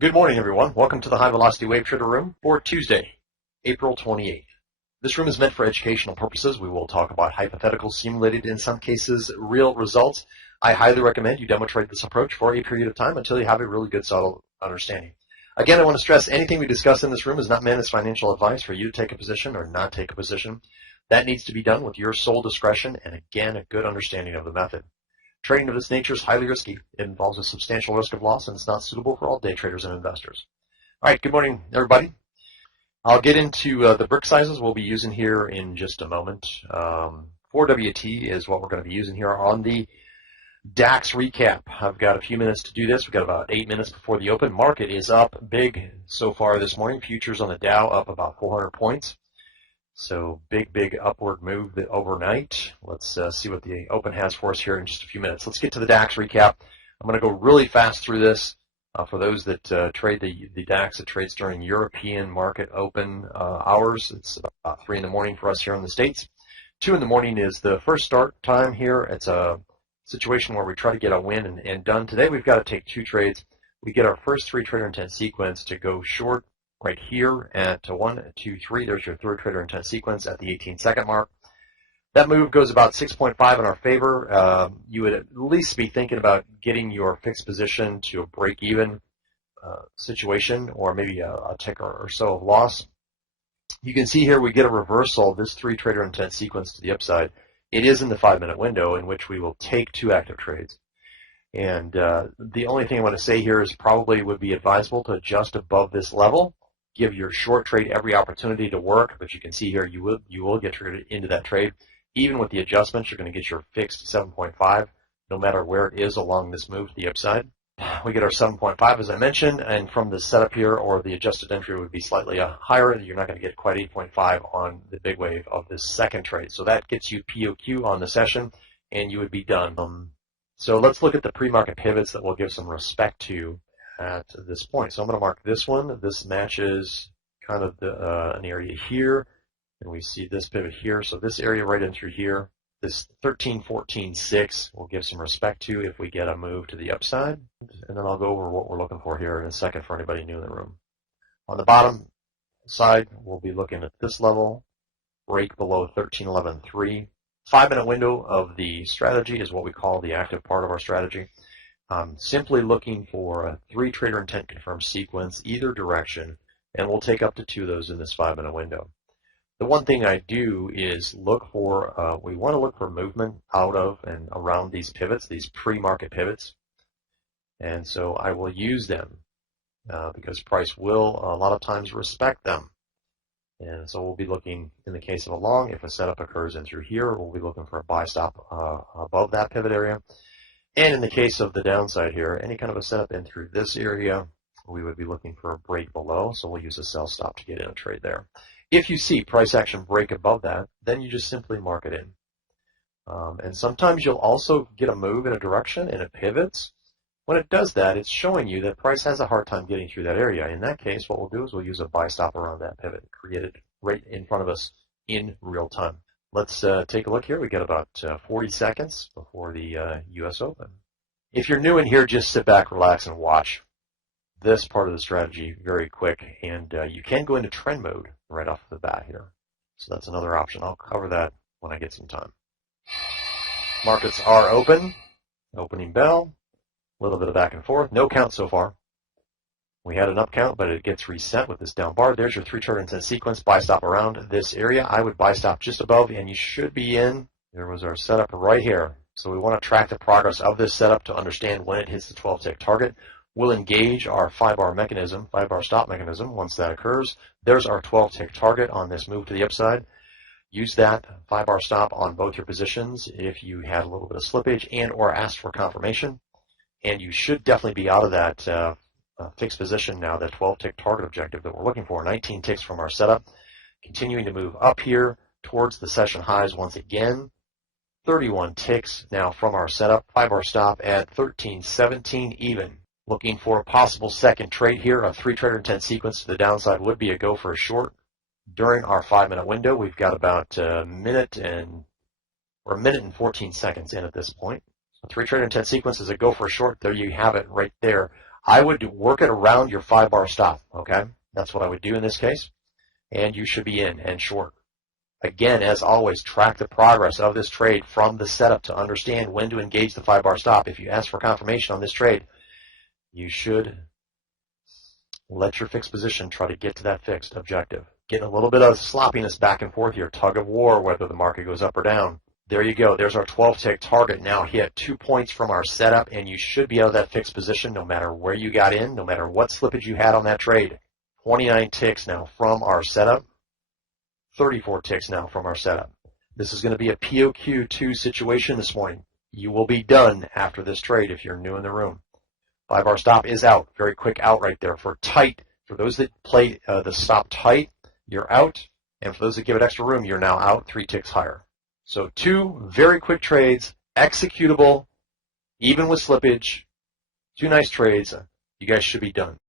Good morning, everyone. Welcome to the High Velocity Wave Trader Room for Tuesday, April 28th. This room is meant for educational purposes. We will talk about hypothetical, simulated, in some cases, real results. I highly recommend you demo trade this approach for a period of time until you have a really good, solid understanding. Again, I want to stress anything we discuss in this room is not meant as financial advice for you to take a position or not take a position. That needs to be done with your sole discretion and, again, a good understanding of the method. Trading of this nature is highly risky. It involves a substantial risk of loss, and it's not suitable for all day traders and investors. All right, good morning, everybody. I'll get into the brick sizes we'll be using here in just a moment. 4WT is what we're going to be using here on the DAX recap. I've got a few minutes to do this. We've got about 8 minutes before the open. Market is up big so far this morning. Futures on the Dow up about 400 points. So big upward move overnight. Let's see what the open has for us here in just a few minutes. Let's get to the DAX recap. I'm going to go really fast through this. For those that trade the DAX, it trades during European market open hours. It's about 3 in the morning for us here in the States. 2 in the morning is the first start time here. It's a situation where we try to get a win and done. Today we've got to take 2 trades. We get our first 3 trader intent sequence to go short right here at 1, 2, 3. There's your third trader intent sequence at the 18-second mark. That move goes about 6.5 in our favor. You would at least be thinking about getting your fixed position to a break-even situation, or maybe a tick or so of loss. You can see here we get a reversal of this 3 trader intent sequence to the upside. It is in the 5-minute window in which we will take 2 active trades. And the only thing I want to say here is probably would be advisable to adjust above this level. Give your short trade every opportunity to work, but you can see here you will get triggered into that trade. Even with the adjustments, you're going to get your fixed 7.5, no matter where it is along this move to the upside. We get our 7.5, as I mentioned, and from the setup here, or the adjusted entry would be slightly higher. You're not going to get quite 8.5 on the big wave of this second trade. So that gets you POQ on the session, and you would be done. So let's look at the pre-market pivots that we'll give some respect to at this point. So I'm going to mark this one. This matches kind of an area here, and we see this pivot here. So this area right in through here, this 13, 14, 6, we'll give some respect to if we get a move to the upside. And then I'll go over what we're looking for here in a second for anybody new in the room. On the bottom side, we'll be looking at this level, break below 13.11.3. 5-minute window of the strategy is what we call the active part of our strategy. Simply looking for a 3 trader intent confirmed sequence either direction, and we'll take up to 2 of those in this 5-minute window. The one thing I do is look for, we want to look for movement out of and around these pivots, these pre-market pivots. And so I will use them because price will a lot of times respect them. And so we'll be looking, in the case of a long, if a setup occurs in through here, we'll be looking for a buy stop above that pivot area. And in the case of the downside here, any kind of a setup in through this area, we would be looking for a break below. So we'll use a sell stop to get in a trade there. If you see price action break above that, then you just simply mark it in. And sometimes you'll also get a move in a direction and it pivots. When it does that, it's showing you that price has a hard time getting through that area. In that case, what we'll do is we'll use a buy stop around that pivot, created right in front of us in real time. Let's take a look here. We got about 40 seconds before the U.S. Open. If you're new in here, just sit back, relax, and watch this part of the strategy very quick. And you can go into trend mode right off the bat here. So that's another option. I'll cover that when I get some time. Markets are open. Opening bell. A little bit of back and forth. No count so far. We had an up count, but it gets reset with this down bar. There's your 3 trader intent sequence. Buy stop around this area. I would buy stop just above, and you should be in. There was our setup right here. So we want to track the progress of this setup to understand when it hits the 12-tick target. We'll engage our 5-bar mechanism, 5-bar stop mechanism. Once that occurs, there's our 12-tick target on this move to the upside. Use that 5-bar stop on both your positions if you had a little bit of slippage and or asked for confirmation. And you should definitely be out of that fixed position now, that 12-tick target objective that we're looking for, 19 ticks from our setup. Continuing to move up here towards the session highs once again. 31 ticks now from our setup. 5-bar stop at 13.17 even. Looking for a possible second trade here. A 3 trader intent sequence to the downside would be a go for a short. During our 5-minute window, we've got about a minute and 14 seconds in at this point. 3 trader intent sequence is a go for a short. There you have it right there. I would work it around your 5-bar stop, okay? That's what I would do in this case, and you should be in and short. Again, as always, track the progress of this trade from the setup to understand when to engage the 5-bar stop. If you ask for confirmation on this trade, you should let your fixed position try to get to that fixed objective. Getting a little bit of sloppiness back and forth here, tug of war, whether the market goes up or down. There you go. There's our 12-tick target now hit 2 points from our setup, and you should be out of that fixed position no matter where you got in, no matter what slippage you had on that trade. 29 ticks now from our setup, 34 ticks now from our setup. This is going to be a POQ2 situation this morning. You will be done after this trade if you're new in the room. 5-bar stop is out. Very quick out right there. For tight, for those that play the stop tight, you're out. And for those that give it extra room, you're now out 3 ticks higher. So 2 very quick trades, executable, even with slippage. 2 nice trades. You guys should be done.